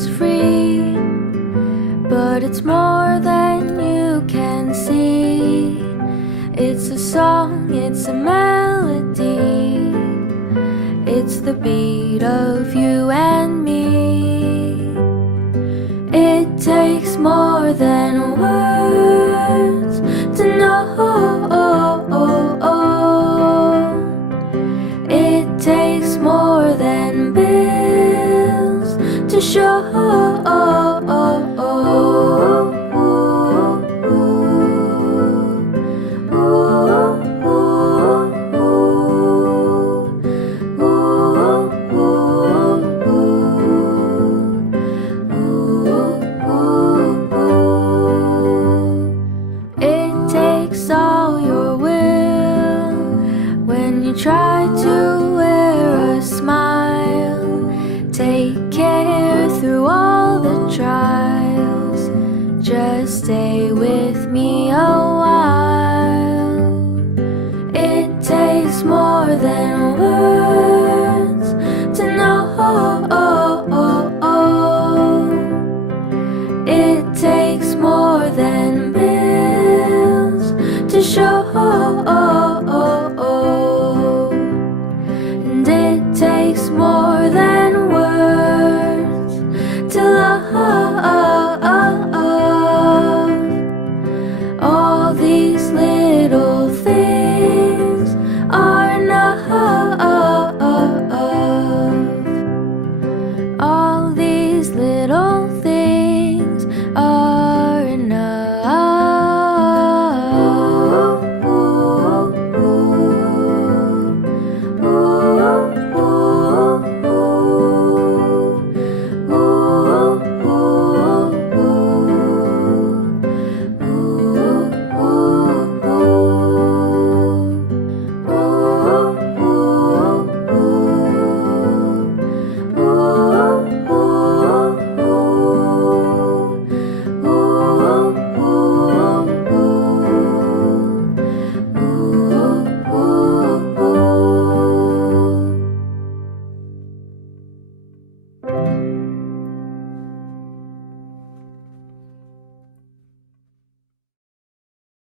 is free, but it's more than you can see. It's a song, it's a melody, it's the beat of you and me. It takes more than words to know. It takes more than bills to show. Try to wear a smile, take care through all the trials. Just stay with me a while.